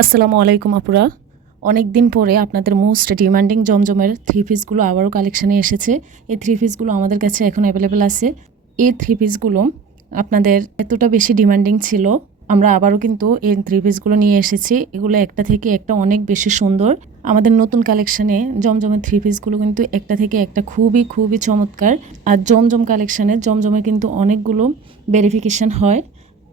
আসসালামু আলাইকুম আপুরা। অনেক দিন পরে আপনাদের মোস্ট ডিমান্ডিং জমজমের থ্রি পিসগুলো আবারও কালেকশানে এসেছে। এই থ্রি পিসগুলো আমাদের কাছে এখন অ্যাভেলেবেল আছে। এই থ্রি পিসগুলো আপনাদের এতটা বেশি ডিমান্ডিং ছিল, আমরা আবারও কিন্তু এই থ্রি পিসগুলো নিয়ে এসেছি। এগুলো একটা থেকে একটা অনেক বেশি সুন্দর। আমাদের নতুন কালেকশানে জমজমের থ্রি পিসগুলো কিন্তু একটা থেকে একটা খুবই খুবই চমৎকার। আর জমজম কালেকশানে জমজমের কিন্তু অনেকগুলো ভেরিফিকেশান হয়।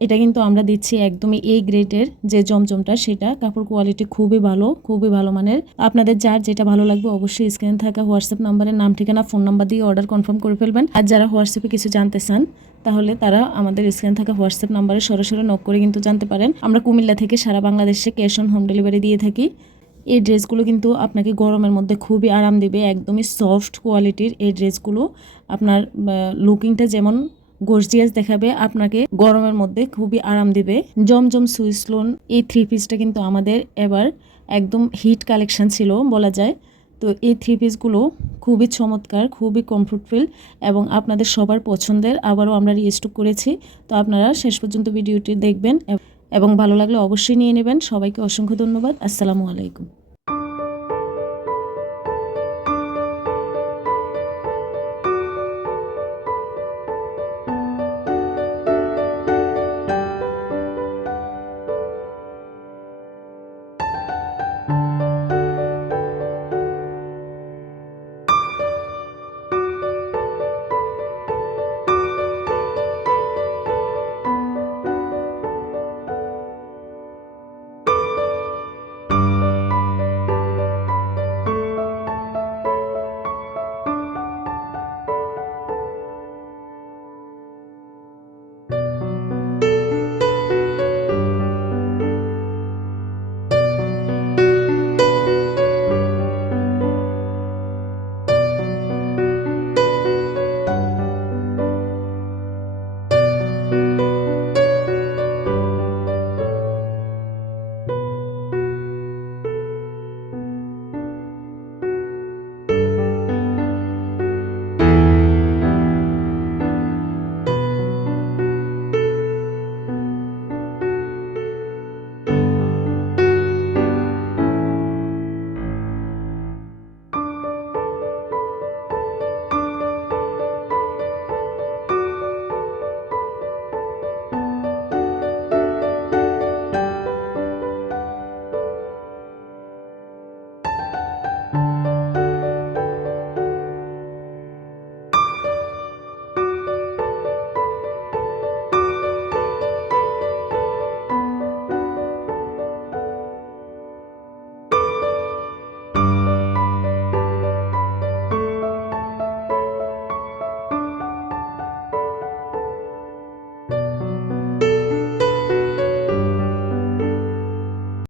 এটা কিন্তু আমরা দিচ্ছি একদমই এই গ্রেডের যে জমজমটা, সেটা। কাপড় কোয়ালিটি খুবই ভালো খুবই ভালো মানের। আপনাদের যার যেটা ভালো লাগবে অবশ্যই স্ক্রিনে থাকা হোয়াটসঅ্যাপ নাম্বারের নাম, ঠিকানা ফোন নাম্বার দিয়ে অর্ডার কনফার্ম করে ফেলবেন। আর যারা হোয়াটসঅ্যাপে কিছু জানতে চান, তাহলে তারা আমাদের স্ক্রিনে থাকা হোয়াটসঅ্যাপ নাম্বারে সরাসরি নক করে কিন্তু জানতে পারেন। আমরা কুমিল্লা থেকে সারা বাংলাদেশে ক্যাশ অন হোম ডেলিভারি দিয়ে থাকি। এই ড্রেসগুলো কিন্তু আপনাকে গরমের মধ্যে খুবই আরাম দেবে, একদমই সফট কোয়ালিটির এই ড্রেসগুলো। আপনার লুকিংটা যেমন গর্জিয়াস দেখাবে, আপনাকে গরমের মধ্যে খুবই আরাম দিবে। জমজম সুইসলোন এই থ্রি পিসটা কিন্তু আমাদের এবার একদম হিট কালেকশন ছিল বলা যায়। তো এই থ্রি পিসগুলো খুবই চমৎকার, খুবই কমফোর্টফুল এবং আপনাদের সবার পছন্দের আবারও আমরা রিস্টক করেছি। তো আপনারা শেষ পর্যন্ত ভিডিওটি দেখবেন এবং ভালো লাগলে অবশ্যই নিয়ে নেবেন। সবাইকে অসংখ্য ধন্যবাদ। আসসালামু আলাইকুম।